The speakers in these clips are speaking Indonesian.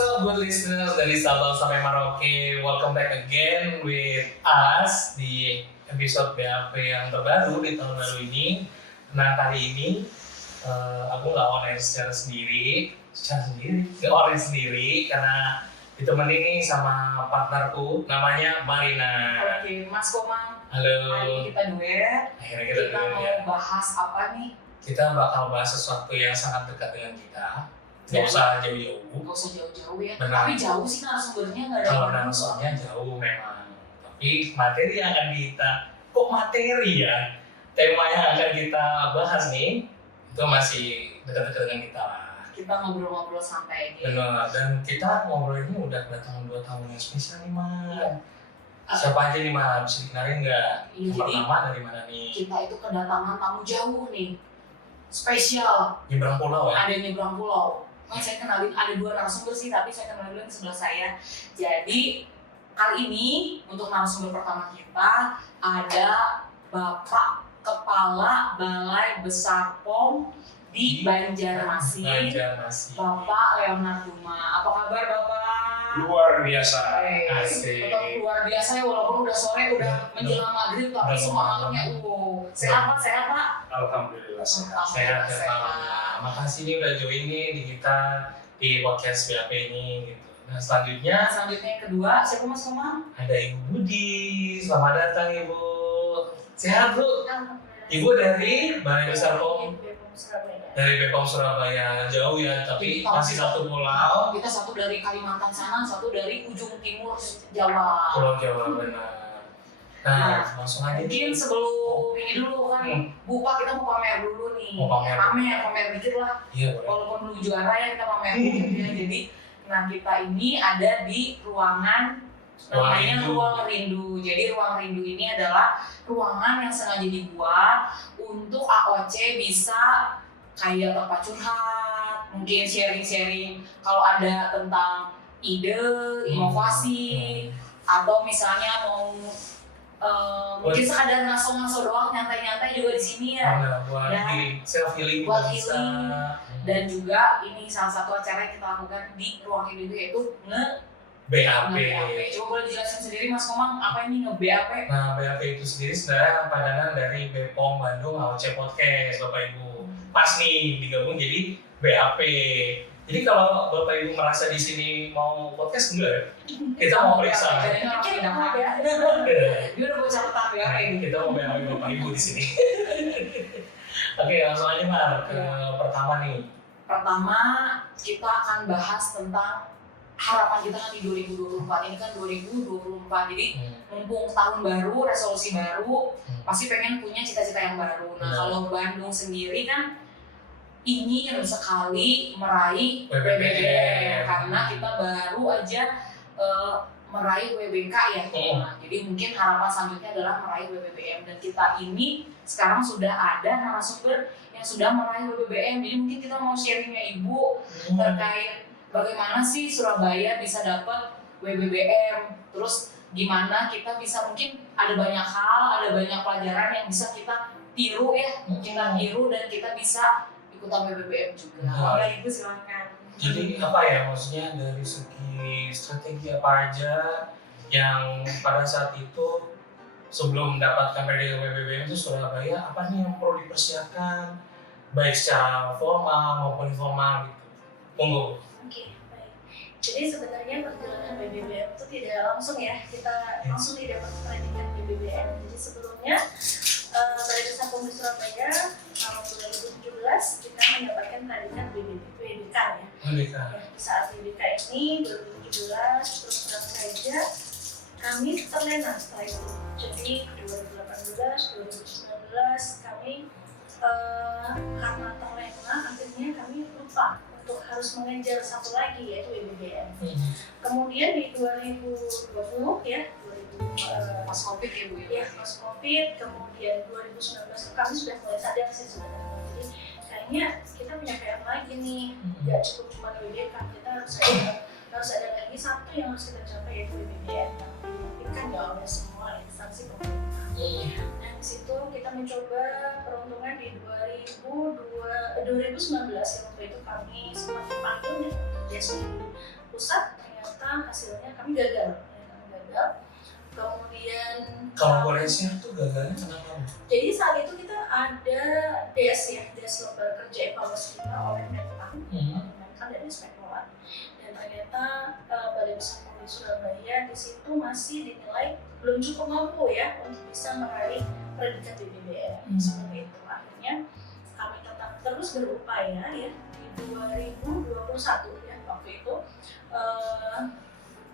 What's up good listeners dari Sabang sampai Merauke. Welcome back again with us di episode BAP yang terbaru di tahun baru ini. Nah kali ini aku nggak on air secara sendiri nggak on air sendiri karena ditemani nih sama partnerku namanya Marina. Oke, Mas Komang. Halo. Hari ini kita duet. Akhirnya Kita duet, mau ya. bahas apa nih? Kita bakal bahas sesuatu yang sangat dekat dengan kita. Gak usah jauh-jauh. Gak usah jauh-jauh ya. Benar. Tapi jauh sih narasumbernya nggak ada. Kalau yang narasumbernya jauh memang. Tapi materi yang akan kita, kok materi ya? Tema yang akan kita bahas nih itu masih dekat-dekat dengan kita lah. Kita ngobrol-ngobrol santai aja. Benar. Dan kita ngobrol ini udah kedatangan 2 tamu yang spesial nih, Mas. Iya. Siapa aja nih, Mas? Bisa dikenalin nggak? Iya, Yang jadi pertama dari mana nih? kita itu kedatangan tamu jauh nih. Spesial. Nyebrang pulau ya? Ada nyebrang pulau. Saya kenalin, ada 2 narasumber sih, tapi saya kenalin dulu yang sebelah saya. Jadi kali ini untuk narasumber pertama kita ada Bapak Kepala Balai Besar POM di Banjarmasin, Bapak Leonard Duma. Apa kabar Bapak? Luar biasa. Asik. Tetap luar biasa ya, walaupun udah sore, udah menjelang maghrib, tapi semangatnya sehat Pak? Alhamdulillah sehat. Sehat. Makasih nih udah join nih di kita di podcast BAP ini gitu. Nah selanjutnya yang kedua, siapa Mas Komang? ada Ibu Budi. Selamat datang Ibu. Sehat Bu? Ibu dari Balai Besar POM dari BPOM Surabaya. Jauh ya, tapi masih satu pulau. Kita satu dari Kalimantan sana, satu dari ujung timur Jawa. Pulau Jawa benar. Nah, langsung aja. Mungkin sebelum ini dulu kan, Bupa kita mau pamer dulu nih. Mau pamer dikit lah. Iya boleh. Walaupun belum juara ya kita pamer dikit ya. Jadi, nah kita ini ada di ruangan namanya Ruang Rindu. Jadi Ruang Rindu ini adalah ruangan yang sengaja dibuat untuk AOC bisa kayak tempat curhat, mungkin sharing-sharing kalau ada tentang ide, inovasi, atau misalnya mau mungkin sekadar ngaso-ngaso doang, nyantai-nyantai juga di sini ya. Buat self healing Buat bisa. healing. Dan juga ini salah satu acara yang kita lakukan di ruang itu yaitu BAP. Coba boleh dijelasin sendiri Mas Komang, apa ini nge-BAP? Nah, BAP itu sendiri sebenarnya padanan dari BPOM Bandung AOC Podcast, Bapak Ibu. Pas nih digabung jadi BAP. Jadi kalau Bapak Ibu merasa di sini mau podcast enggak? Kita mau periksa. Dia udah buat catatan BAP. Kita mau BAP Bapak Ibu di sini. Oke, langsung aja Mar ke pertama nih. Pertama, kita akan bahas tentang harapan kita kan di 2024. Ini kan 2024, jadi mumpung tahun baru, resolusi baru, pasti pengen punya cita-cita yang baru. Nah, kalau Bandung sendiri kan ingin sekali meraih WBBM karena kita baru aja meraih WBK ya. Nah, jadi mungkin harapan selanjutnya adalah meraih WBBM, dan kita ini sekarang sudah ada narasumber yang sudah meraih WBBM. Jadi mungkin kita mau sharingnya Ibu terkait bagaimana sih Surabaya bisa dapat WBBM, terus gimana kita bisa, mungkin ada banyak hal, ada banyak pelajaran yang bisa kita tiru ya, dan kita bisa ikutan WBBM juga. Nah, Ibu silakan. Jadi apa ya, maksudnya dari segi strategi apa aja yang pada saat itu sebelum mendapatkan PDL WBBM itu Surabaya apa nih yang perlu dipersiapkan baik secara formal maupun informal gitu. Monggo. Oke, baik. Jadi sebenarnya perjalanan BBBM itu tidak langsung ya, kita langsung tidak dapat predikat BBBM. Jadi sebelumnya Balai Besar POM di Surabaya tahun 2017 kita mendapatkan predikat WBK ya. WBK. Ya, di saat WBK ini 2017 terus terang saja kami terlena setelah itu. Jadi 2018, 2019 kami karena terlena akhirnya kami lupa untuk harus mengejar satu lagi yaitu WBBM. Kemudian di 2020 ya, Pas Covid ya Bu ya pas Covid, kemudian 2019 kami sudah mulai sadar sih sebenarnya. Jadi kayaknya kita punya PR lagi nih, nggak cukup cuma WBK, kita harus ada lagi satu yang harus kita capai yaitu WBBM. Tapi kan nggak oleh semua instansi pemerintah. Nah di situ kita mencoba peruntungan di 2019 yang waktu itu kami sempat dipanggil ya, jadi pusat, ternyata hasilnya kami gagal. Kemudian Kalau boleh share tuh gagalnya kenapa? jadi saat itu kita ada DS ya, DS lembar kerja evaluasi kita oleh Menpan, dan Inspektorat. Dan ternyata Balai Besar Polri Surabaya di situ masih dinilai belum cukup mampu ya untuk bisa meraih predikat BBBM seperti itu. Akhirnya kami tetap terus berupaya ya di 2021 ya waktu itu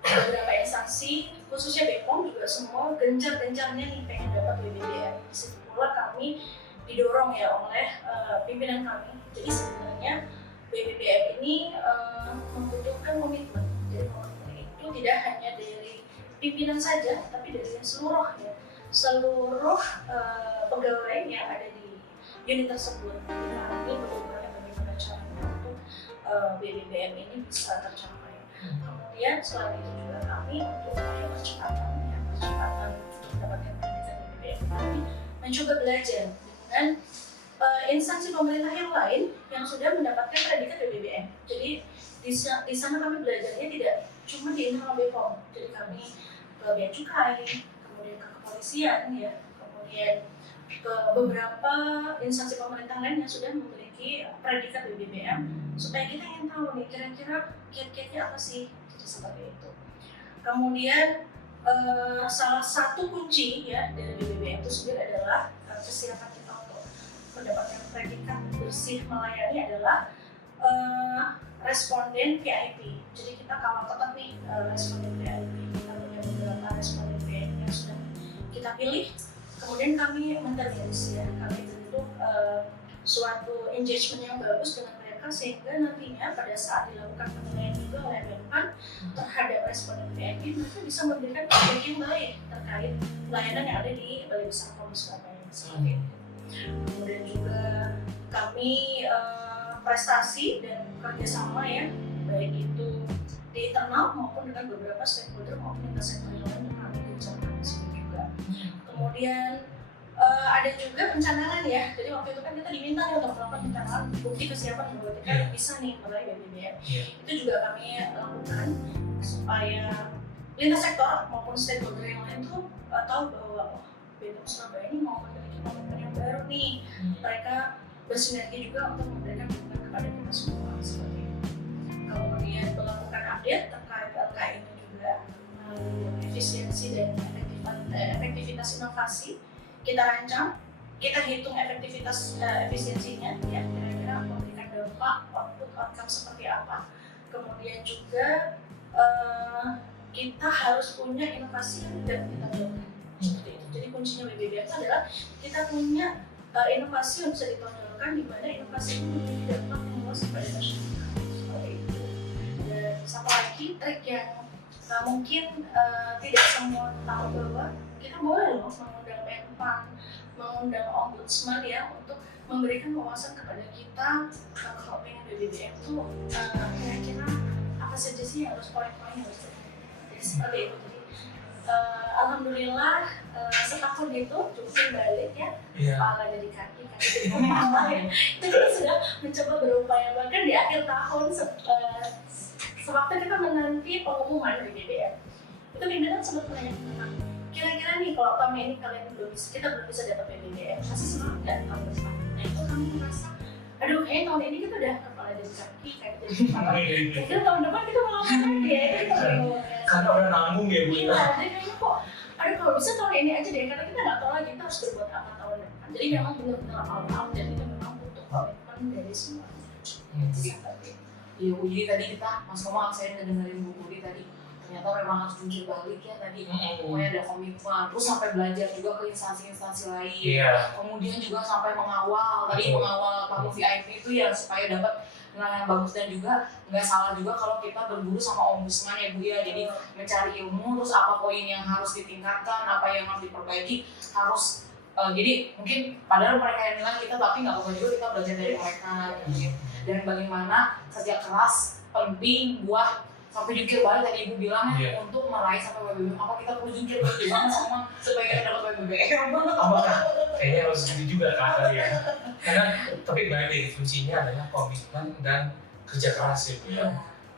beberapa instansi khususnya BPOM juga semua gencar-gencarnya nih pengen dapat BBBM. Di situ pula kami didorong ya oleh pimpinan kami. Jadi sebenarnya BBBM ini membutuhkan komitmen. Jadi komitmen itu tidak hanya dari pimpinan saja, tapi dari seluruh pegawai yang ada di unit tersebut. Jadi kami bagaimana caranya untuk BBBM ini bisa tercapai. Kemudian selain itu juga kami untuk upaya percepatan untuk mendapatkan predikat BBBM, kami mencoba belajar dengan instansi pemerintah yang lain yang sudah mendapatkan predikat BBBM. Jadi di sana kami belajarnya tidak cuma di internal BPOM, jadi kami ke Bea Cukai, kemudian ke kepolisian ya, kemudian ke beberapa instansi pemerintah lain yang sudah memiliki predikat BBBM, supaya kita ingin tahu nih kira-kira kiat-kiatnya apa sih, jadi seperti itu. Kemudian salah satu kunci ya dari BBBM itu sendiri adalah kesiapan kita untuk mendapatkan predikat bersih melayani adalah responden VIP. Jadi kita kawal ketat nih responden VIP. Kita punya beberapa responden VIP yang sudah kita pilih. Kemudian kami menterminasi ya, kami bentuk suatu engagement yang bagus dengan mereka sehingga nantinya pada saat dilakukan penilaian juga oleh Menpan terhadap responden VIP, mereka bisa memberikan feedback yang baik terkait layanan yang ada di Balai Besar Polri Surabaya. Seperti itu. Kemudian juga kami prestasi dan kerjasama ya, baik itu di internal maupun dengan beberapa stakeholder maupun lintas sektor lain yang kami bicarakan di sini juga. Kemudian ada juga pencanalan ya, jadi waktu itu kan kita diminta nih untuk melakukan pencanalan bukti kesiapan bahwa kita bisa nih meraih BBBM. Itu juga kami lakukan supaya lintas sektor maupun stakeholder yang lain tuh tahu bahwa BPOM Surabaya ini mau memiliki komitmen yang baru nih. Mereka bersinergi juga untuk memberikan dukungan kepada kita semua seperti itu. Kemudian melakukan update terkait LK ini juga efisiensi dan efektivitas inovasi kita rancang, kita hitung efisiensinya ya, kira-kira memberikan dampak output seperti apa. Kemudian juga kita harus punya inovasi yang tidak kita lakukan seperti itu. Jadi kuncinya BBBM itu adalah kita punya inovasi yang bisa ditonjolkan, di mana inovasi ini memiliki dampak yang luas kepada masyarakat seperti itu. Dan satu lagi trik yang mungkin tidak semua tahu bahwa kita boleh loh mengundang Menpan, mengundang Ombudsman ya untuk memberikan wawasan kepada kita kalau pengen BBBM itu kira-kira apa saja sih yang harus poin-poin yang harus jadi seperti itu. Jadi alhamdulillah setahun itu cukup balik ya, kepala dari kaki jadi kepala ya. Itu kita sudah mencoba berupaya, bahkan di akhir tahun sewaktu kita menanti pengumuman BBBM itu pimpinan sempat menanyakan kira-kira nih kalau tahun ini kita belum bisa dapat BBBM, masih semangat nggak tahun depan? Nah itu kami merasa aduh kayaknya tahun ini kita udah kepala dari kaki kayak jadi kepala mungkin tahun depan kita mau ngapain lagi ya, itu kita bingung karena udah nanggung ya Bu. Iya, jadi kayaknya kok aduh kalau bisa tahun ini aja deh, karena kita nggak tahu lagi kita harus berbuat apa tahun depan. Jadi memang benar-benar all-out dan itu memang butuh komitmen dari semuanya. Iya Bu, jadi tadi kita Mas Komang saya ngedengerin Bu Budi tadi ternyata memang harus jujur balik ya tadi, pokoknya ada komitmen, terus sampai belajar juga ke instansi-instansi lain, kemudian juga sampai mengawal tamu VIP itu ya supaya dapat nilai yang bagus, dan juga nggak salah juga kalau kita berguru sama ombudsman ya Bu ya, jadi mencari ilmu terus apa poin yang harus ditingkatkan, apa yang harus diperbaiki, harus jadi mungkin padahal mereka yang nilai kita tapi nggak apa-apa juga kita belajar dari mereka gitu. Dan bagaimana kerja keras penting buat sampai jungkir balik tadi Ibu bilang ya, untuk meraih sampai BBBM. Apa kita perlu jungkir balik juga sama supaya kita dapat BBBM? Apakah kayaknya harus gitu juga kan ya? Karena tapi balik kuncinya adalah komitmen dan kerja keras ya Bu.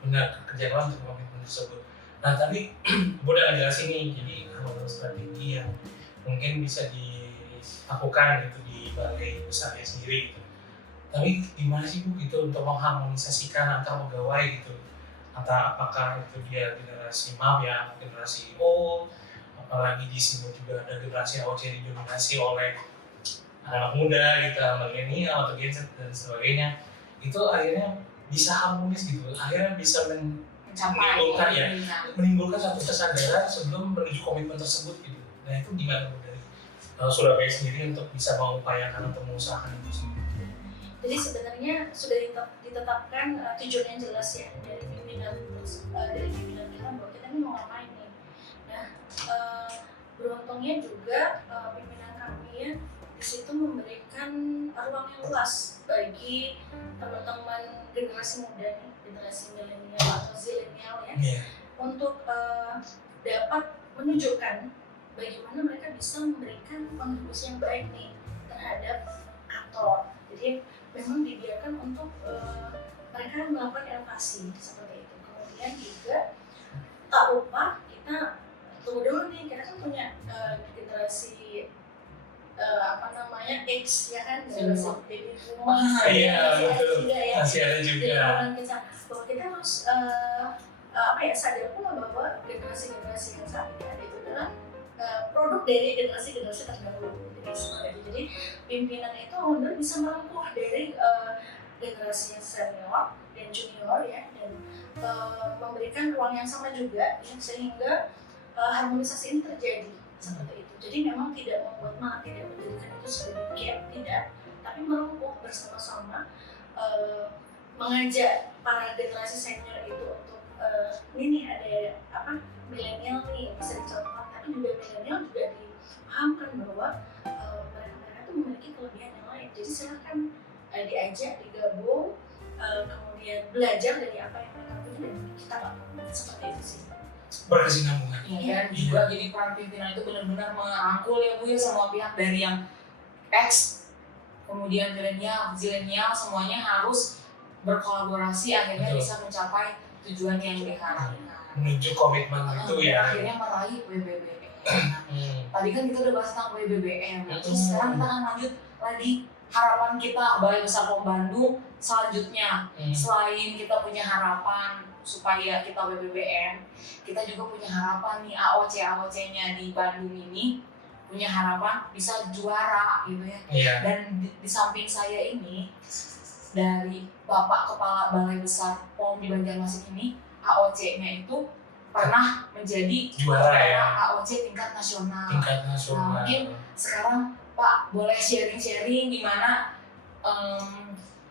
benar kerjakan untuk komitmen tersebut. Nah tadi udah jelasin nih, jadi strategi yang mungkin bisa dilakukan gitu di balai besarnya sendiri gitu. Tapi gimana sih Bu gitu untuk mengharmonisasikan antar pegawai gitu? Apakah itu dia generasi MAP ya, generasi O, apalagi di sini juga ada generasi OC yang didominasi oleh anak muda gitu, milenial atau Gen Z dan sebagainya. Itu akhirnya bisa harmonis gitu, akhirnya bisa menimbulkan ya, menimbulkan satu kesadaran sebelum menuju komitmen tersebut gitu. Nah itu gimana Bu dari Surabaya sendiri untuk bisa mengupayakan atau mengusahakan itu sendiri? Jadi sebenarnya sudah ditetapkan tujuan yang jelas ya dari pimpinan kita bahwa kita ini mau ngapain nih. Nah beruntungnya juga pimpinan kami ya di situ memberikan ruang yang luas bagi teman-teman generasi muda nih, generasi milenial atau zilenial ya, untuk dapat menunjukkan bagaimana mereka bisa memberikan kontribusi yang baik nih terhadap kantor. Jadi memang dibiarkan untuk mereka melakukan inovasi seperti itu. Kemudian juga tak lupa kita tunggu dulu nih, kita kan punya generasi X ya kan, generasi baby boomer, masih ada juga. Bahwa kita harus sadar pula bahwa generasi-generasi yang saat ini ada itu adalah produk dari generasi-generasi terdahulu. Jadi pimpinan itu benar bisa merangkuh dari generasi yang senior dan junior ya, dan memberikan ruang yang sama juga ya, sehingga harmonisasi ini terjadi seperti itu. Jadi memang tidak membuat tidak menjadikan itu sebagai gap, tidak, tapi merangkuh bersama-sama, mengajak para generasi senior itu untuk ini ada milenial nih bisa dicontoh, tapi juga milenial juga dipahamkan bahwa mereka itu memiliki kelebihan yang lain. Jadi silakan diajak, digabung, kemudian belajar dari apa yang mereka punya dan kita lakukan seperti itu sih. Berkesinambungan. Iya, dan juga jadi peran pimpinan itu benar-benar merangkul ya Bu ya semua pihak, dari yang X, kemudian milenial, zilenial, semuanya harus berkolaborasi akhirnya bisa mencapai tujuan yang diharapkan. Menuju komitmen itu ya. Akhirnya meraih WBBM. Tadi kan kita udah bahas tentang WBBM, terus sekarang kita akan lanjut lagi harapan kita Balai Besar POM Bandung selanjutnya. Selain kita punya harapan supaya kita WBBM, kita juga punya harapan nih AOC-nya di Bandung ini punya harapan bisa juara gitu ya. Dan di samping saya ini dari Bapak Kepala Balai Besar POM di Banjarmasin ini, AOC-nya itu pernah menjadi juara ya, AOC tingkat nasional. Nah, mungkin sekarang Pak boleh sharing di mana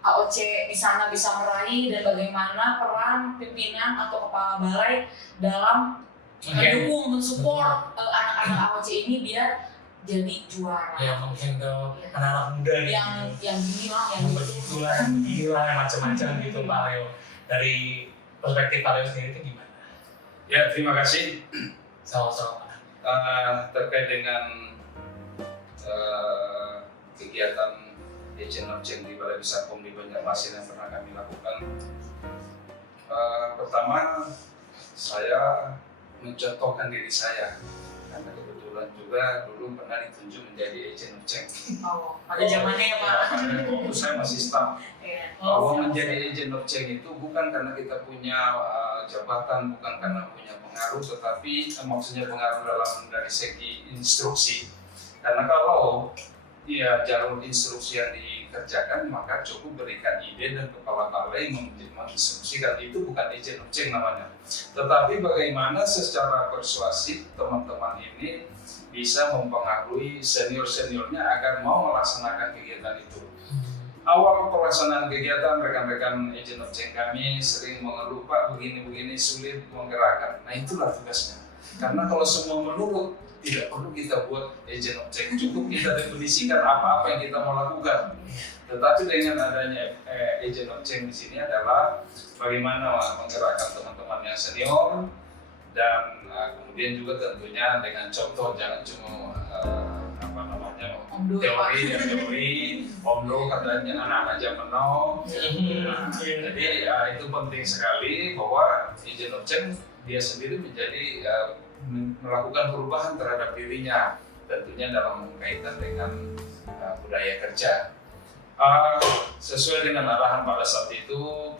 AOC di sana bisa meraih dan bagaimana peran pimpinan atau kepala balai dalam mendukung, mensupport anak-anak AOC ini biar jadi juara. Ya mungkin ke anak-anak muda yang gila, yang begitulah, macam-macam gitu Pak Leo. Dari perspektif Pak Leo sendiri itu gimana? Ya, terima kasih. Sama-sama. Terkait dengan kegiatan Agent of Change di Balai Besar POM di Banjarmasin yang pernah kami lakukan, pertama saya mencontohkan diri saya karena kebetulan juga dulu pernah ditunjuk menjadi Agent of Change. Pada zamannya ya Pak. Waktu saya masih staff. Bahwa menjadi Agent of Change itu bukan karena kita punya jabatan, bukan karena punya pengaruh, tetapi maksudnya pengaruh dari segi instruksi. Karena kalau jalur instruksi yang dikerjakan, maka cukup berikan ide dan kepala balai menginstruksikan. Itu bukan agent of change namanya. Tetapi bagaimana secara persuasif teman-teman ini bisa mempengaruhi senior-seniornya agar mau melaksanakan kegiatan itu. Awal pelaksanaan kegiatan, rekan-rekan agent of change kami sering mengeluh, Pak begini-begini sulit menggerakkan. Nah itulah tugasnya. Karena kalau semua menurut, tidak perlu kita buat agent of change, cukup kita definisikan apa-apa yang kita mau lakukan. Tetapi dengan adanya agent of change di sini adalah bagaimana menggerakkan teman-teman yang senior dan kemudian juga tentunya dengan contoh, jangan cuma Omdo ya Pak. teori, omdo katanya anak-anak zaman now. Nah, jadi itu penting sekali bahwa agent of change dia sendiri menjadi melakukan perubahan terhadap dirinya, tentunya dalam kaitan dengan budaya kerja. Sesuai dengan arahan pada saat itu,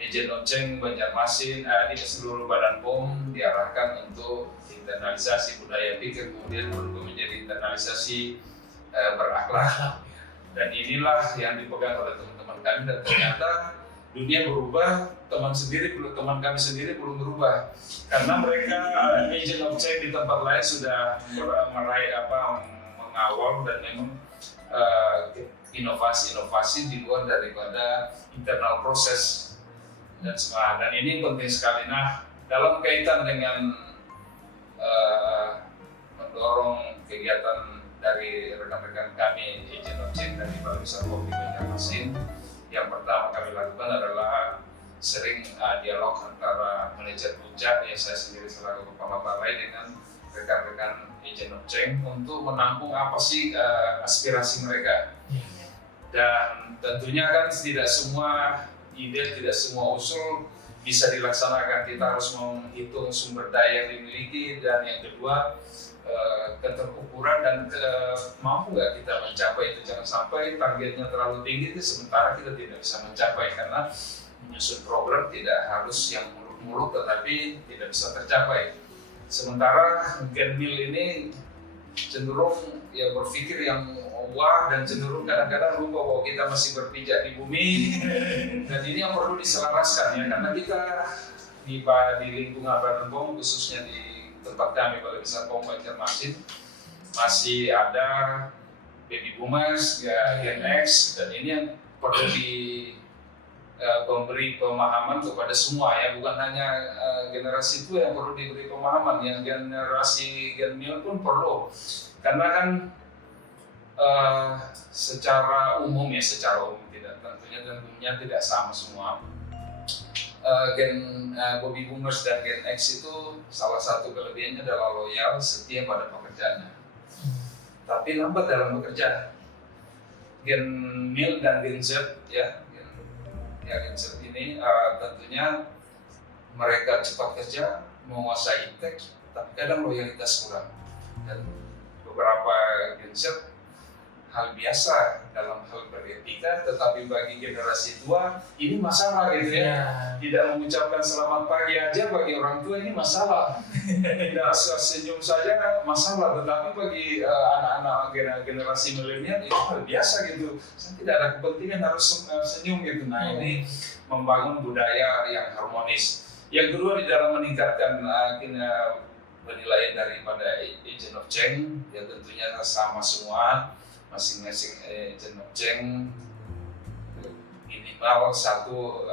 agent of change Banjarmasin di seluruh Badan POM diarahkan untuk internalisasi budaya pikir, kemudian berubah menjadi internalisasi berakhlak. Dan inilah yang dipegang oleh teman-teman kami, dan ternyata dunia berubah, teman kami sendiri belum berubah, karena mereka agent of change di tempat lain sudah mengawal dan memang inovasi-inovasi di luar daripada internal proses dan ini penting sekali. Nah, dalam kaitan dengan mendorong kegiatan dari rekan-rekan kami agent of change dari Balai Besar POM di Banjarmasin, yang pertama kami lakukan adalah sering dialog antara manajer puncak, yang saya sendiri selaku kepala balai, dengan rekan-rekan agent of change untuk menampung apa sih aspirasi mereka. Dan tentunya kan tidak semua ide, tidak semua usul bisa dilaksanakan. Kita harus menghitung sumber daya yang dimiliki, dan yang kedua keterukuran dan mampu nggak kita mencapai itu. Jangan sampai targetnya terlalu tinggi sementara kita tidak bisa mencapai, karena menyusun program tidak harus yang muluk-muluk tetapi tidak bisa tercapai. Sementara Genmil ini cenderung ya berpikir yang wah, dan cenderung kadang-kadang lupa bahwa kita masih berpijak di bumi. Dan ini yang perlu diselaraskan ya, karena kita di lingkungan Badan POM, khususnya di tempat kami Balai Besar POM Banjarmasin, masih ada baby boomers, ya Gen X, dan ini yang perlu memberi pemahaman kepada semua ya, bukan hanya generasi tua yang perlu diberi pemahaman, yang generasi Gen Mil pun perlu, karena kan secara umum tentunya tidak sama semua. Baby boomers dan Gen X itu salah satu kelebihannya adalah loyal, setia pada pekerjaannya, tapi lambat dalam bekerja. Gen Mil dan Gen Z Gen Z ini tentunya mereka cepat kerja, menguasai tech, tapi kadang loyalitas kurang. Dan beberapa Gen Z hal biasa dalam hal beretika, tetapi bagi generasi tua ini masalah gitu ya. Tidak mengucapkan selamat pagi aja bagi orang tua ini masalah. Tidak senyum saja masalah, tetapi bagi anak-anak generasi milenial itu hal biasa gitu. Saya tidak ada kepentingan harus senyum gitu. Nah, ini membangun budaya yang harmonis. Yang kedua, di dalam meningkatkan penilaian daripada agent of change, ya tentunya sama semua. Masing-masing agent of change minimal satu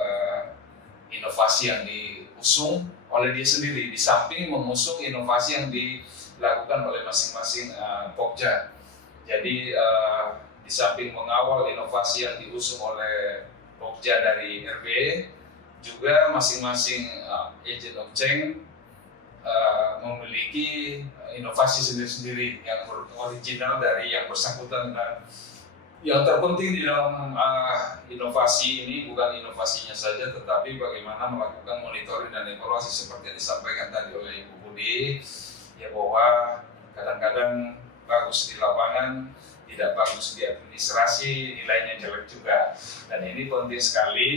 inovasi yang diusung oleh dia sendiri, di samping mengusung inovasi yang dilakukan oleh masing-masing Pokja. Jadi di samping mengawal inovasi yang diusung oleh Pokja dari RB, juga masing-masing agent of change memiliki inovasi sendiri-sendiri yang original dari yang bersangkutan. Dan yang terpenting di dalam inovasi ini bukan inovasinya saja, tetapi bagaimana melakukan monitoring dan evaluasi seperti yang disampaikan tadi oleh Ibu Budi, ya bahwa kadang-kadang bagus di lapangan, tidak bagus di administrasi, nilainya jelek juga. Dan ini penting sekali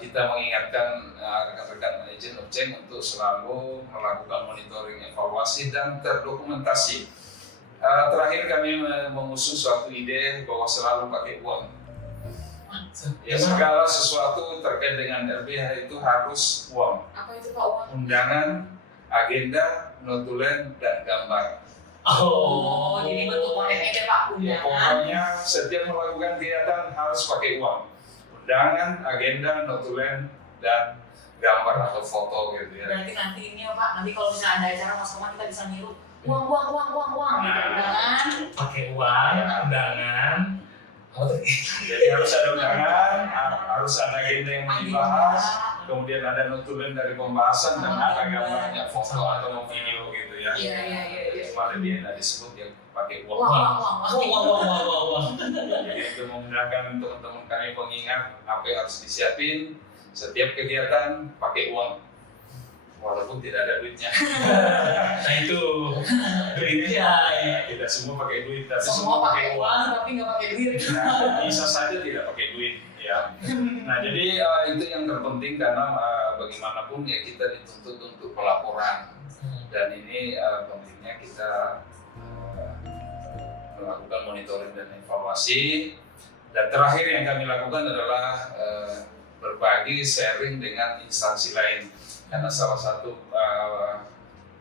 kita mengingatkan rekan-rekan agent of change untuk selalu melakukan monitoring, evaluasi, dan terdokumentasi. Terakhir kami mengusung suatu ide bahwa selalu pakai uang. Ya, segala sesuatu terkait dengan LBH itu harus uang. Apa itu Pak uang? Undangan, agenda, notulen, dan gambar. Oh, jadi bentuk modernnya Pak, Ya, undangan. pokoknya setiap melakukan kegiatan harus pakai uang. Undangan, agenda, notulen, dan gambar atau foto gitu ya. Berarti nanti ini ya Pak, nanti kalau misalnya ada acara Mas Koma kita bisa niru uang gitu, undangan. Pakai uang, undangan. Jadi harus ada undangan, harus ada agenda yang dibahas, kemudian ada notulen dari pembahasan, dan ada gambarnya, foto atau video gitu ya. Iya. cuma lebih enak disebut yang pakai uang. Wah. Jadi itu memudahkan teman-teman kami pengingat apa yang harus disiapin setiap kegiatan pakai uang, walaupun tidak ada duitnya. Nah itu duitnya ya. Tidak semua pakai duit, tapi Semua pakai uang tapi nggak pakai duit. Nah, bisa saja tidak pakai duit ya. Nah jadi itu yang terpenting karena bagaimanapun ya kita dituntut untuk pelaporan dan ini pentingnya kita melakukan monitoring dan evaluasi. Dan terakhir yang kami lakukan adalah berbagi sharing dengan instansi lain karena salah satu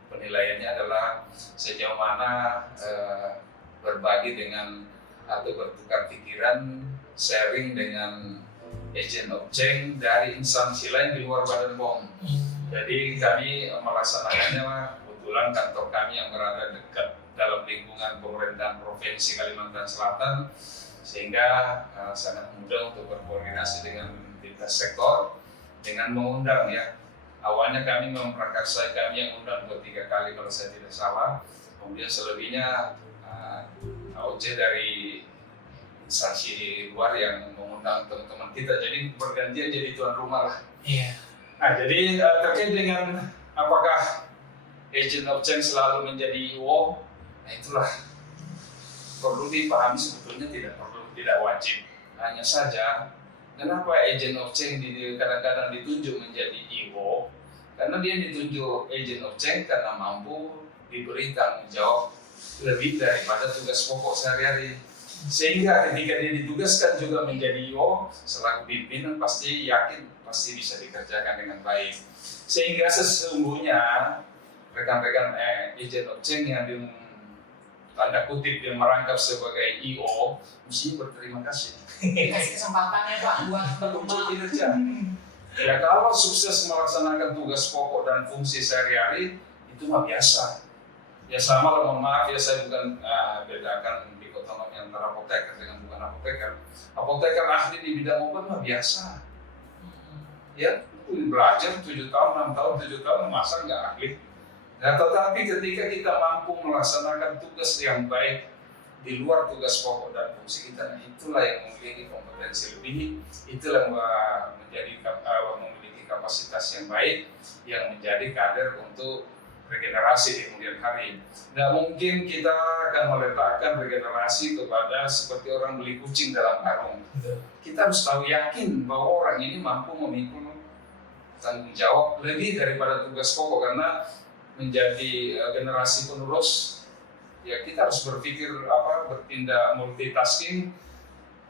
penilaiannya adalah sejauh mana berbagi dengan atau bertukar pikiran, sharing dengan agent of change dari instansi lain di luar Badan POM. Jadi kami melaksanakannya, kebetulan kantor kami yang berada dekat dalam lingkungan pemerintahan Provinsi Kalimantan Selatan, sehingga sangat mudah untuk berkoordinasi dengan lintas sektor dengan mengundang ya. Awalnya kami memprakarsai, kami yang undang 2-3 kali kalau saya tidak salah, kemudian selebihnya AOC dari instansi luar yang mengundang teman-teman kita, jadi bergantian jadi tuan rumah lah. Iya. Nah jadi terkait dengan apakah agent of change selalu menjadi IO, nah itulah perlu dipahami sebetulnya tidak wajib. Hanya saja kenapa agent of change kadang-kadang ditunjuk menjadi IO? Karena dia ditunjuk agent of change karena mampu diberi tanggung jawab lebih daripada tugas pokok sehari-hari. Sehingga ketika dia ditugaskan juga menjadi IO, selaku pimpinan pasti yakin pasti bisa dikerjakan dengan baik. Sehingga sesungguhnya rekan-rekan agent of change yang tanda kutip yang merangkap sebagai IO mesti berterima kasih. Kasih kesempatan ya Pak buat Muncul berkembang. kinerja. Ya kalau sukses melaksanakan tugas pokok dan fungsi sehari-hari itu mah biasa. Ya sama lah, mohon maaf ya saya bukan bedakan dikotomi antara apoteker dengan bukan apoteker. Apoteker ahli di bidang obat mah biasa. Ya belajar 7 tahun, 6 tahun, 7 tahun masa nggak ahli. Nah, tetapi ketika kita mampu melaksanakan tugas yang baik di luar tugas pokok dan fungsi kita, nah itulah yang memiliki kompetensi lebih, itulah yang memiliki kapasitas yang baik, yang menjadi kader untuk regenerasi di kemudian hari. Nggak mungkin kita akan meletakkan regenerasi kepada seperti orang beli kucing dalam karung. Kita harus tahu yakin bahwa orang ini mampu memikul tanggung jawab lebih daripada tugas pokok, karena menjadi generasi penerus ya kita harus berpikir bertindak multitasking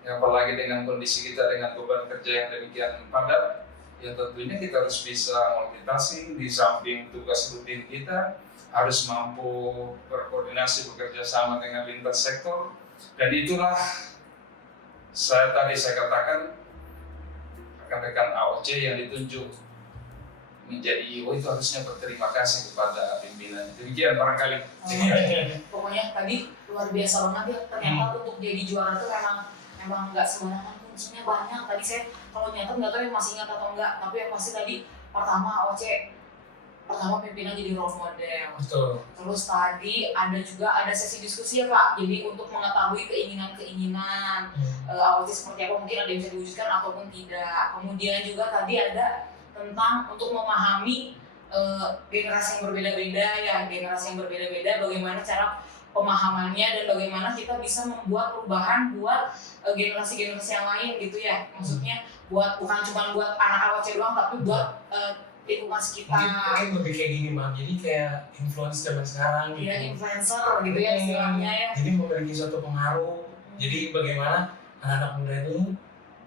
ya, apalagi dengan kondisi kita dengan beban kerja yang demikian padat ya tentunya kita harus bisa multitasking. Di samping tugas rutin kita harus mampu berkoordinasi bekerja sama dengan lintas sektor, dan itulah saya katakan rekan-rekan AOC yang ditunjuk menjadi IO itu harusnya berterima kasih kepada pimpinan. Demikian barangkali. Pokoknya tadi luar biasa banget ya, ternyata untuk jadi juara itu memang nggak sembarangan, kuncinya banyak. Tadi saya kalau nyatet nggak tahu yang masih ingat atau enggak, tapi yang pasti tadi pertama pimpinan jadi role model. Betul. Terus tadi ada sesi diskusi ya Pak, jadi untuk mengetahui keinginan-keinginan AOC seperti apa, mungkin ada yang bisa diwujudkan ataupun tidak. Kemudian juga tadi ada tentang untuk memahami generasi yang berbeda-beda, bagaimana cara pemahamannya dan bagaimana kita bisa membuat perubahan buat generasi-generasi yang lain gitu ya. Maksudnya bukan cuma buat anak AOC doang, tapi buat lingkungan sekitar. Mungkin lebih kayak gini Mam, jadi kayak influencer zaman sekarang gitu. Iya, influencer gitu ya istilahnya ya. Jadi memiliki suatu pengaruh. Jadi bagaimana anak-anak muda ini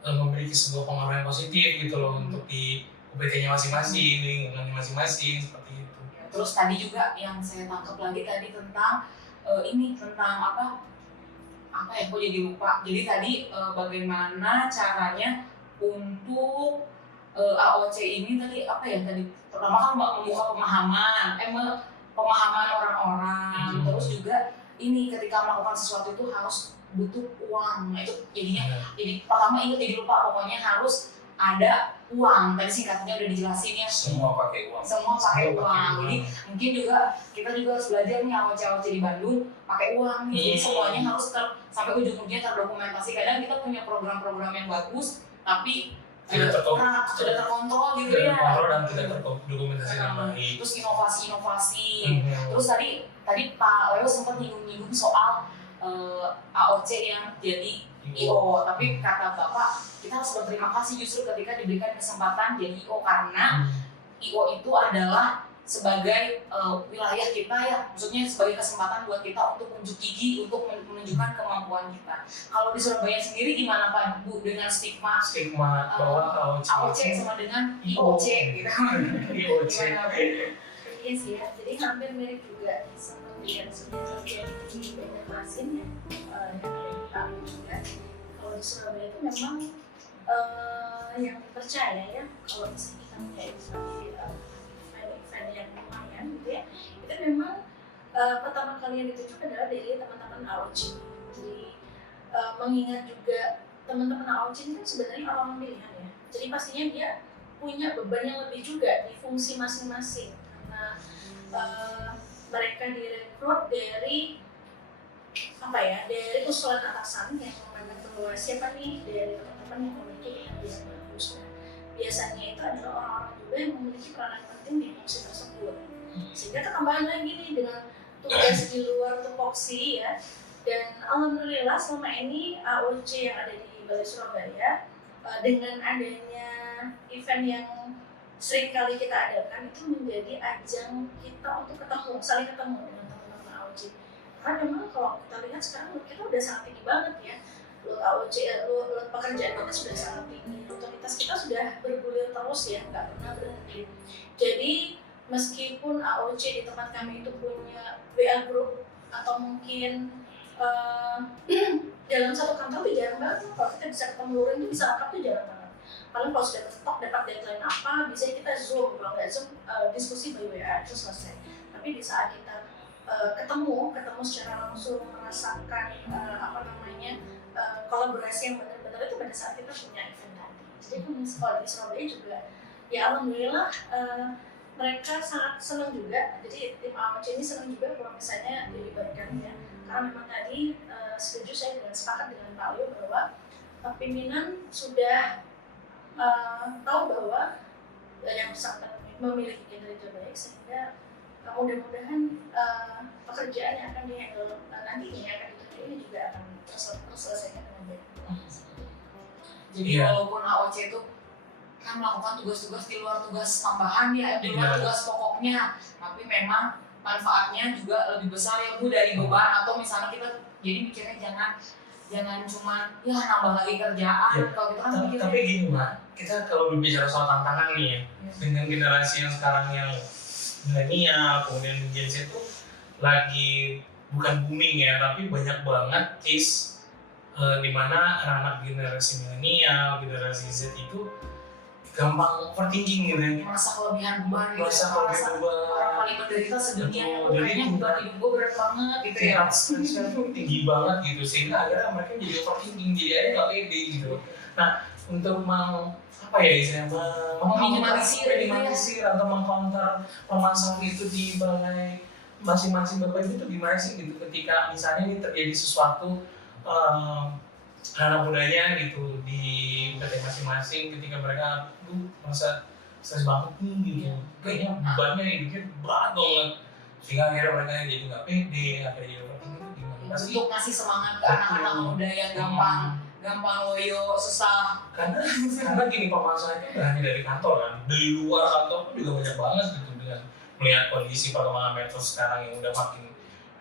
memiliki sebuah pengaruh yang positif gitu loh untuk di UPT-nya masing-masing, lingkungannya masing-masing, seperti itu. Terus tadi juga yang saya tangkap lagi tadi tentang apa ya, kok jadi lupa. Jadi tadi bagaimana caranya untuk AOC ini tadi pertama kan membuka pemahaman orang-orang. Terus juga ini ketika melakukan sesuatu itu harus butuh uang. Nah, itu jadinya jadi pertama ingat jadi lupa, pokoknya harus ada uang. Tadi singkatnya udah dijelasin ya. Semua pakai uang. Semua pakai uang. Jadi mungkin juga kita juga harus belajar nih AOC di Bandung pakai uang. Jadi semuanya harus sampai ujung-ujungnya terdokumentasi. Kadang kita punya program-program yang bagus, tapi tidak terkontrol gitu tidak ya. terkontrol dan tidak terdokumentasi dengan baik. Terus inovasi. Terus tadi Pak Leo sempat nyinggung soal AOC yang jadi IO, tapi kata Bapak kita harus berterima kasih justru ketika diberikan kesempatan jadi IO, karena IO itu adalah sebagai wilayah kita ya, maksudnya sebagai kesempatan buat kita untuk unjuk gigi, untuk menunjukkan kemampuan kita. Kalau di Surabaya sendiri gimana Pak Bu dengan stigma bahwa AOC sama dengan IOC gitu? IOC. Iya sih ya, jadi hampir mirip juga seperti yang sudah terjadi di Banjarmasin ya, yang ada di Palu juga. Kalau di Surabaya itu memang yang percaya ya, kalau misalnya kita punya event yang lumayan gitu ya, itu memang pertama kali yang ditunjuk adalah dari teman-teman AOC. Jadi mengingat juga teman-teman AOC ini kan sebenarnya orang pilihan ya, jadi pastinya dia punya beban yang lebih juga di fungsi masing-masing. Mereka direkrut dari dari usulan atasan yang memandang bahwa siapa nih dari teman-teman yang memiliki kinerja yang bagus. Nah, biasanya itu adalah orang-orang juga yang memiliki peranan penting di fungsi tersebut. Sehingga ketambahan lagi nih dengan tugas di luar tupoksi ya. Dan alhamdulillah selama ini AOC yang ada di Balai Surabaya dengan adanya event yang sering kali kita adakan itu menjadi ajang kita untuk saling ketemu dengan teman-teman AOC. Karena memang kalau kita lihat sekarang kita udah sangat tinggi banget ya. Load AOC, load pekerjaan kita sudah sangat tinggi. Otoritas kita sudah bergulir terus ya, nggak pernah berhenti. Jadi meskipun AOC di tempat kami itu punya WA group atau mungkin dalam satu kantor itu jarang banget. Kalau kita bisa ketemu luring itu bisa lengkap tuh jarang banget. Paling kalau sudah mentok dapat deadline apa, biasanya kita zoom, kalau nggak zoom diskusi by WA itu selesai. Tapi di saat kita ketemu secara langsung, merasakan kolaborasi yang benar-benar itu pada saat kita punya event tadi. Jadi kalau di Surabaya juga, ya alhamdulillah mereka sangat senang juga. Jadi tim AOC ini senang juga kalau misalnya dilibatkan ya. Karena memang tadi setuju saya dengan sepakat dengan Pak Leo bahwa pimpinan sudah tahu bahwa yang bersangkutan memiliki kinerja baik, sehingga mudah-mudahan pekerjaan yang akan dihandle nantinya yang akan dikerjakan ini juga akan terselesaikan dengan baik. Jadi walaupun AOC itu kan melakukan tugas-tugas di luar tugas tambahan ya, di luar tugas pokoknya, tapi memang manfaatnya juga lebih besar ya Bu dari beban, atau misalnya kita jadi mikirnya jangan cuma ya nambah lagi kerjaan ya. Kalau kita kan tapi gini Mbak, kita kalau berbicara soal tantangan nih ya, dengan generasi yang sekarang yang milenial, kemudian Gen Z itu lagi bukan booming ya, tapi banyak banget case dimana anak-anak generasi milenial, generasi Z itu gampang overthinking gitu ya, merasa kelebihan beban, merasa orang paling menderita sedunia, kayaknya beban hidup gue berat banget gitu ya, stressnya tuh tinggi banget gitu, sehingga akhirnya mereka jadi overthinking, jadi akhirnya nggak pede gitu. Nah, untuk meminimalisir atau mengcounter permasalahan itu di balai masing-masing bapak ibu itu gimana sih gitu, ketika misalnya ini terjadi sesuatu anak mudanya gitu di PT masing-masing, ketika mereka merasa stres banget nih gitu, kayaknya bebannya hidupnya berat banget, sehingga akhirnya mereka jadi nggak pede, akhirnya jadi overthinking itu gimana sih? Untuk ngasih semangat ke anak-anak muda yang gampang loyo, susah. Karena gini, permasalahannya nggak hanya dari kantor kan, dari luar kantor pun juga banyak banget gitu, dengan melihat kondisi perkembangan medsos sekarang yang udah makin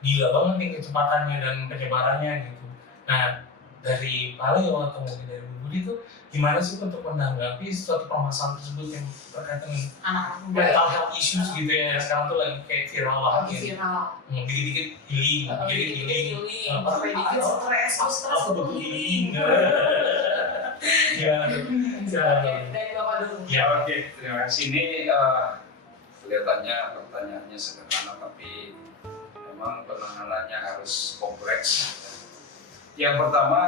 gila banget nih kecepatannya dan penyebarannya gitu. Nah, dari Pak Leo atau mungkin dari Bu Budi itu gimana sih untuk menanggapi suatu permasalahan tersebut yang terkait dengan anak-anak muda mental health issues gitu ya, sekarang tuh lagi kayak viral banget gitu. Dikit-dikit healing, sampai dikit stres, aku butuh healing. Ya, dari Bapak dulu. Ya oke, terima kasih. Ini kelihatannya pertanyaannya sederhana, tapi memang penanganannya harus kompleks. Yang pertama,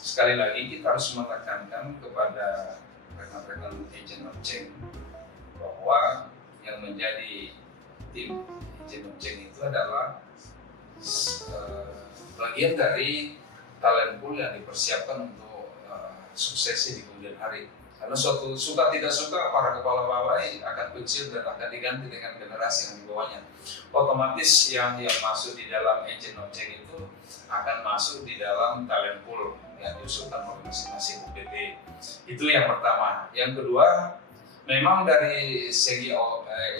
sekali lagi kita harus menekankan kepada rekan-rekan agent of change bahwa yang menjadi tim agent of change itu adalah bagian dari talent pool yang dipersiapkan untuk suksesi di kemudian hari. Karena suatu suka tidak suka para kepala balai akan kecil dan akan diganti dengan generasi yang di bawahnya. Otomatis yang masuk di dalam agent of change itu akan masuk di dalam talent pool yang diusulkan oleh masing-masing UPT. Itu yang pertama. Yang kedua, memang dari segi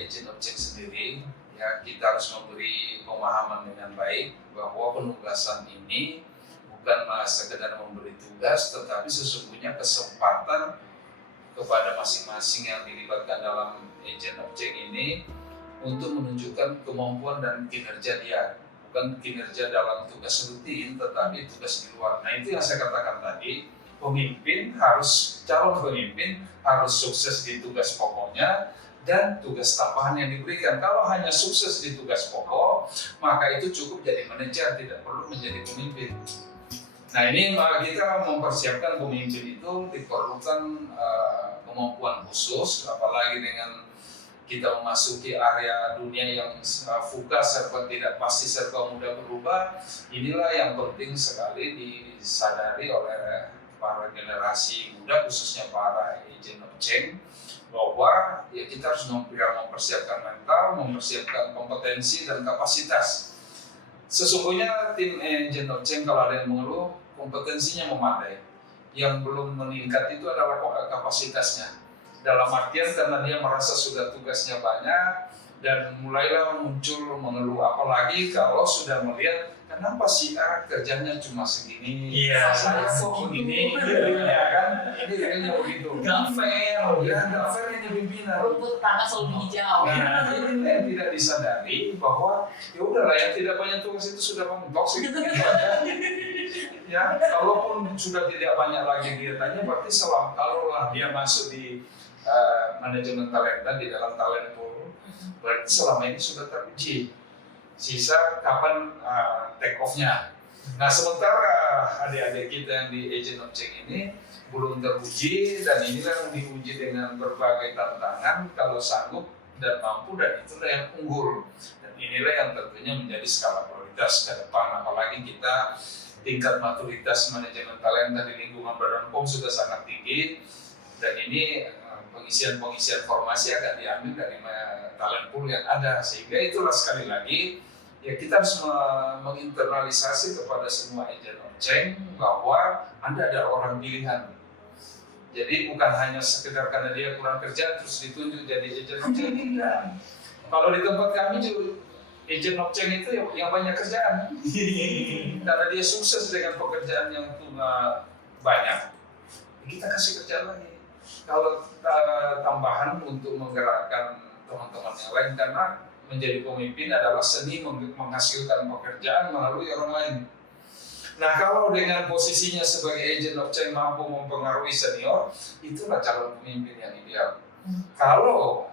agent of change sendiri, ya kita harus memberi pemahaman dengan baik bahwa penugasan ini bukan sekedar memberi tugas, tetapi sesungguhnya kesempatan kepada masing-masing yang dilibatkan dalam agent of change ini untuk menunjukkan kemampuan dan kinerja dia, bukan kinerja dalam tugas rutin, tetapi tugas di luar. Nah itu yang saya katakan tadi, calon pemimpin harus sukses di tugas pokoknya dan tugas tambahan yang diberikan. Kalau hanya sukses di tugas pokok, maka itu cukup jadi manajer, tidak perlu menjadi pemimpin. Nah ini kita mempersiapkan pemimpin itu diperlukan kemampuan khusus, apalagi dengan kita memasuki area dunia yang fuga, serba tidak pasti, serba mudah berubah. Inilah yang penting sekali disadari oleh para generasi muda, khususnya para agent of change, bahwa ya kita harus mempersiapkan mental, mempersiapkan kompetensi dan kapasitas. Sesungguhnya tim agent of change kalau ada yang mengeluh, kompetensinya memadai. Yang belum meningkat itu adalah kapasitasnya. Dalam artian karena dia merasa sudah tugasnya banyak dan mulailah muncul mengeluh, apalagi kalau sudah melihat kenapa si A kerjanya cuma segini, saya kok ini ya kan, ini kayaknya begitu. Gak fair. Ya nggak fair ini pimpinan. Rumput tetangga selalu hijau. Nah, ini yang tidak disadari bahwa ya udahlah yang tidak banyak tugas itu sudah mentok segitu aja. Ya, kalaupun sudah tidak banyak lagi kegiatannya, berarti kalau dia masuk di manajemen talenta di dalam talent pool, berarti selama ini sudah teruji. Sisa kapan take off-nya. Nah, sementara adik-adik kita yang di agent of change ini belum teruji, dan inilah yang diuji dengan berbagai tantangan. Kalau sanggup dan mampu, dan itulah yang unggul. Dan inilah yang tentunya menjadi skala prioritas ke depan. Apalagi kita tingkat maturitas manajemen talenta di lingkungan Badan POM sudah sangat tinggi, dan ini pengisian formasi akan diambil dari talent pool yang ada, sehingga itulah sekali lagi ya kita harus menginternalisasi kepada semua agent of change bahwa Anda adalah orang pilihan. Jadi bukan hanya sekedar karena dia kurang kerja terus ditunjuk jadi agent of change, tidak. Kalau di tempat kami juga agent of change itu yang banyak kerjaan. Karena dia sukses dengan pekerjaan yang banyak, kita kasih kerjaan lagi. Kalau tambahan untuk menggerakkan teman-teman yang lain, karena menjadi pemimpin adalah seni menghasilkan pekerjaan melalui orang lain. Nah, kalau dengan posisinya sebagai agent of change mampu mempengaruhi senior, itulah calon pemimpin yang ideal. Kalau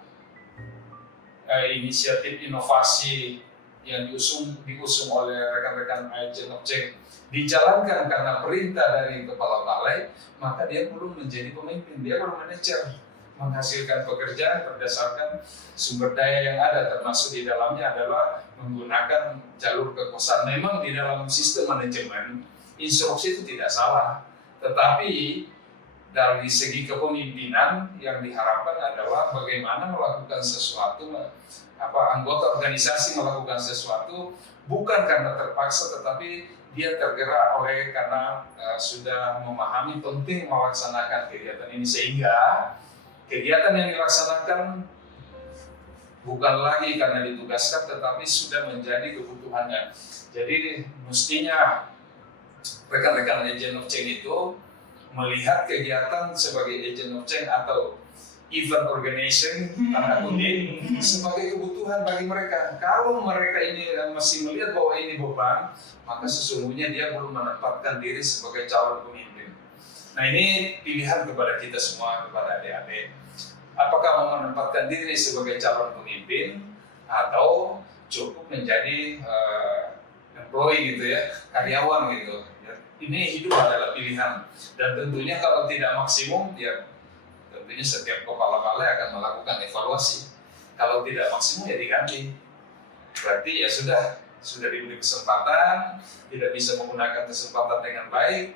inisiatif inovasi yang diusung oleh rekan-rekan agent of change dijalankan karena perintah dari kepala balai, maka dia belum menjadi pemimpin, dia baru manajer, menghasilkan pekerjaan berdasarkan sumber daya yang ada, termasuk di dalamnya adalah menggunakan jalur kekuasaan. Memang di dalam sistem manajemen instruksi itu tidak salah, tetapi dari segi kepemimpinan yang diharapkan adalah bagaimana melakukan sesuatu, anggota organisasi melakukan sesuatu bukan karena terpaksa, tetapi dia tergerak karena sudah memahami penting melaksanakan kegiatan ini, sehingga kegiatan yang dilaksanakan bukan lagi karena ditugaskan, tetapi sudah menjadi kebutuhannya. Jadi mestinya rekan-rekan agent of change itu melihat kegiatan sebagai agent of change atau event organization tanda kutip sebagai kebutuhan bagi mereka. Kalau mereka ini masih melihat bahwa ini beban, maka sesungguhnya dia belum menempatkan diri sebagai calon pemimpin. Nah, ini pilihan kepada kita semua, kepada adik-adik. Apakah mau menempatkan diri sebagai calon pemimpin atau cukup menjadi employee gitu ya, karyawan gitu. Ini hidup adalah pilihan, dan tentunya kalau tidak maksimum ya tentunya setiap kepala balai akan melakukan evaluasi. Kalau tidak maksimum ya diganti. Berarti ya sudah diberi kesempatan, tidak bisa menggunakan kesempatan dengan baik,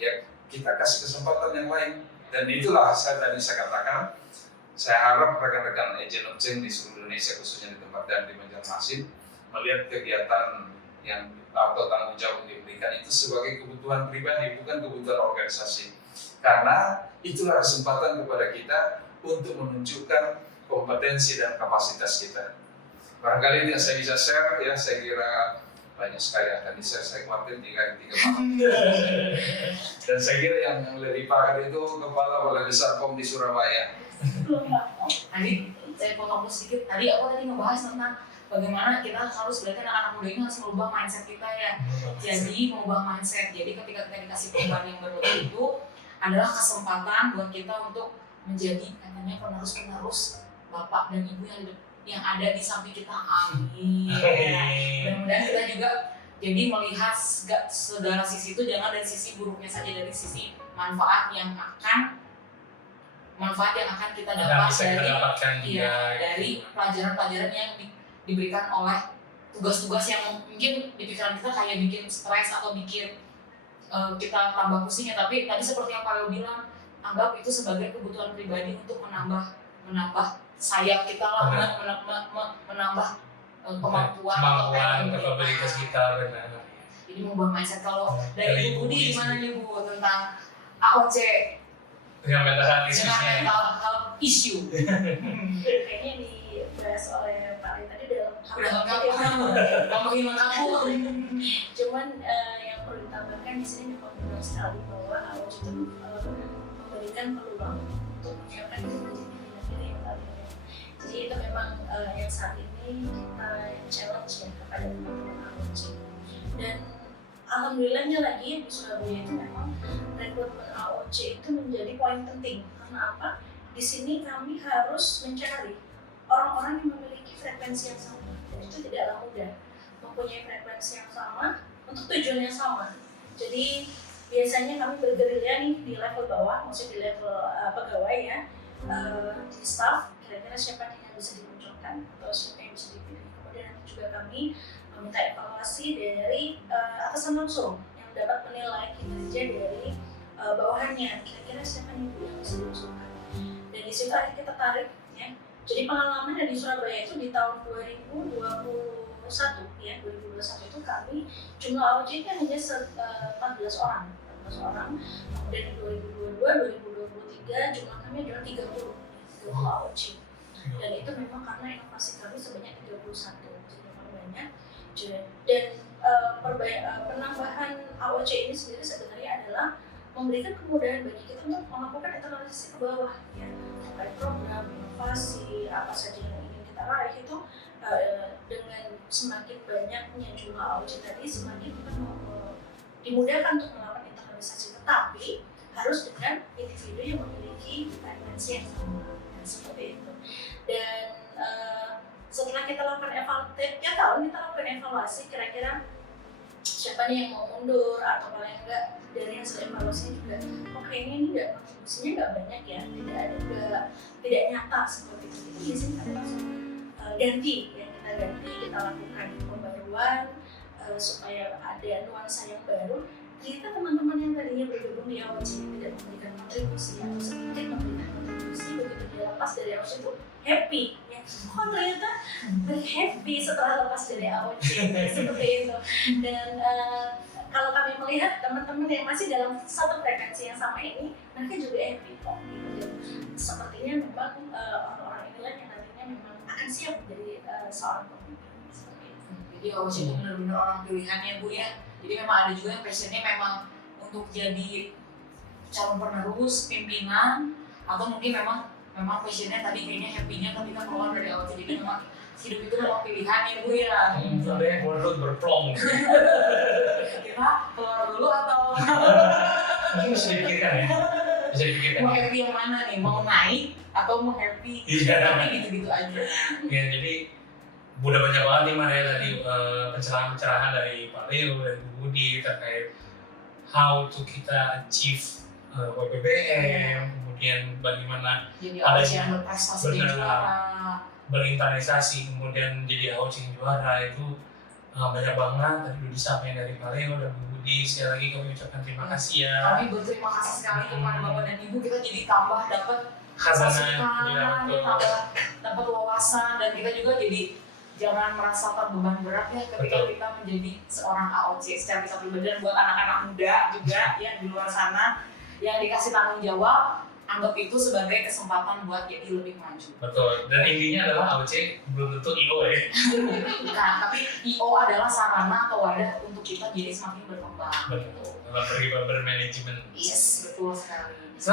ya kita kasih kesempatan yang lain. Dan itulah tadi saya katakan, saya harap rekan-rekan agent of change di seluruh Indonesia, khususnya di tempat dan di Banjarmasin, melihat kegiatan yang atau tanggung jawab yang diberikan itu sebagai kebutuhan pribadi, bukan kebutuhan organisasi. Karena itulah kesempatan kepada kita untuk menunjukkan kompetensi dan kapasitas kita. Barangkali yang saya bisa share, ya saya kira banyak sekali yang akan di-share, saya kemarin 3 malam. Dan saya kira yang lebih pakar itu Kepala Balai Besar POM di Surabaya. Tadi saya potong sedikit, tadi aku ngebahas tentang bagaimana kita harus berarti anak-anak muda ini harus merubah mindset kita ya. Jadi mengubah mindset, jadi ketika kita dikasih perubahan yang berlebih itu adalah kesempatan buat kita untuk menjadi katanya penerus-penerus bapak dan ibu yang ada di samping kita. Amin. Mudah-mudahan kita juga jadi melihat segala sisi itu jangan dari sisi buruknya saja, dari sisi manfaat yang akan kita dapat dari pelajaran-pelajaran yang diberikan oleh tugas-tugas yang mungkin di pikiran kita kayak bikin stres atau bikin kita tambah pusing ya, tapi tadi seperti yang Pak Leo bilang, anggap itu sebagai kebutuhan pribadi untuk menambah sayap kita lah, menambah kemampuan kapabilitas kita, benar. Jadi mengubah mindset. Kalau dari Ibu Budi gimana nih Bu tentang AOC dengan mental health issue? Kayaknya dibahas oleh Pak Ali tadi dalam tambahin lengkap. Cuman yang perlu ditambahkan di sini benar sekali bahwa AOC itu memberikan peluang untuk menyiapkan diri yang tadi. Jadi itu memang yang saat ini kita challenge ya kepada teman-teman AOC. Dan alhamdulillahnya lagi di Surabaya itu memang rekrutmen AOC itu menjadi poin penting. Karena apa? Di sini kami harus mencari orang-orang yang memiliki frekuensi yang sama. Dan itu tidaklah mudah. Mempunyai frekuensi yang sama untuk tujuan yang sama. Jadi biasanya kami bergerilya nih di level bawah, maksudnya di level pegawai ya, di staff, kira-kira siapa yang bisa dimunculkan atau siapa yang bisa dipilih. Kemudian nanti juga kami meminta evaluasi dari atasan langsung yang dapat menilai kinerja dari bawahannya, kira-kira siapa yang bisa diusulkan. Dan di situ akhirnya kita tarik ya. Jadi pengalaman di Surabaya itu di tahun 2021 ya, 2021 itu kami jumlah AOC-nya hanya 14 orang. Kemudian di 2022, 2023 jumlah kami adalah 30 AOC. Dan itu memang karena inovasi kami sebanyak 31, jadi memang banyak. Dan penambahan AOC ini sendiri sebenarnya adalah memberikan kemudahan bagi kita untuk melakukan internalisasi ke bawah ya, terkait program, inovasi, apa saja yang ingin kita raih itu dengan semakin banyaknya jumlah AOC tadi semakin kita dimudahkan untuk melakukan internalisasi, tetapi harus dengan individu yang memiliki frekuensi yang sama seperti itu. Dan setelah kita lakukan tiap tahun kita lakukan evaluasi kira-kira siapa nih yang mau mundur atau paling enggak dari hasil evaluasi juga kayaknya ini kontribusinya nggak banyak ya, tidak nyata seperti itu. Jadi biasanya kita langsung ganti ya, kita lakukan pembaruan supaya ada nuansa yang baru. Ternyata teman-teman yang tadinya bergabung di AOC tidak memberikan kontribusi atau sedikit memberikan kontribusi, begitu dia lepas dari AOC itu happy ya, ternyata happy setelah lepas dari AOC seperti itu. Dan kalau kami melihat teman-teman yang masih dalam satu frekuensi yang sama ini, mereka juga happy kok gitu. Dan sepertinya memang orang-orang inilah yang nantinya memang akan siap menjadi seorang pemimpin seperti itu. Jadi AOC itu benar-benar orang pilihannya Bu ya. Jadi memang ada juga yang passionnya memang untuk jadi calon penerus, pimpinan, atau mungkin memang passionnya tadi kayaknya happy-nya ketika keluar dari AOC. Jadi memang hidup itu memang pilihannya Bu ya. Ada yang menurut berplong. Kita keluar dulu atau mungkin bisa dipikirkan ya. Bisa dipikirkan. Mau happy yang mana nih? Mau naik atau mau happy? Tapi gitu-gitu aja. Ya jadi udah banyak banget nih Mar ya tadi pencerahan-pencerahan dari Pak Leo dan Bu Budi terkait how to kita achieve WPBM, kemudian bagaimana Jadi Ada AOC yang berprestasi jadi benar. juara. berinternalisasi, kemudian jadi AOC yang juara itu banyak banget. Tadi udah disampaikan dari Pak Leo dan Bu Budi. Sekali lagi kami ucapkan terima kasih ya. Kami berterima kasih sekali kepada Bapak dan Ibu, kita jadi tambah dapat Khazanah, ya, betul. dapat wawasan, dan kita juga jadi jangan merasakan beban berat ya ketika Betul. kita menjadi seorang AOC secara bisa pribadi, dan buat anak-anak muda juga ya di luar sana yang dikasih tanggung jawab, anggap itu sebagai kesempatan buat jadi lebih maju. Betul. Dan intinya adalah AOC belum tentu IO ya. Nah, tapi IO adalah sarana atau wadah untuk kita jadi semakin berkembang. Betul. Dalam bermanajemen. Yes, betul sekali. So,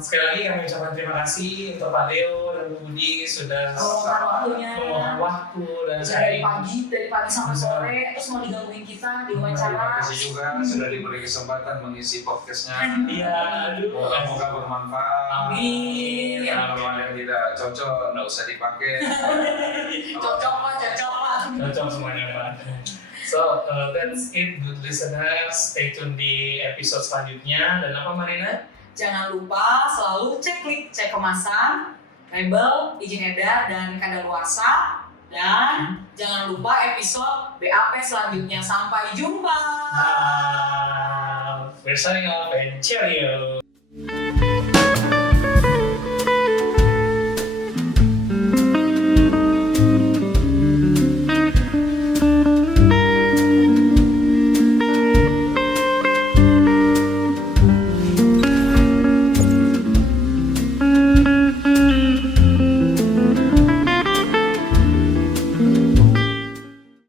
sekali lagi kami ucapkan terima kasih untuk Pak Leo dan Bu Budi sudah Meluangkan waktunya. meluangkan waktu dan Dari pagi sampai sore, terus mau digangguin kita, Terima diwawancara. kasih juga sudah diberi kesempatan mengisi podcastnya. Iya, aduh. Moga bermanfaat. Amin. Kalau ada yang tidak cocok, nggak usah dipakai. Cocok Pak. Cocok semuanya Pak. So, that's it good listeners. Stay tune di episode selanjutnya. Dan apa Marina? Jangan lupa selalu cek kemasan, label, izin edar, dan kadaluarsa. Dan jangan lupa episode BAP selanjutnya. Sampai jumpa. We're signing off and cheerio.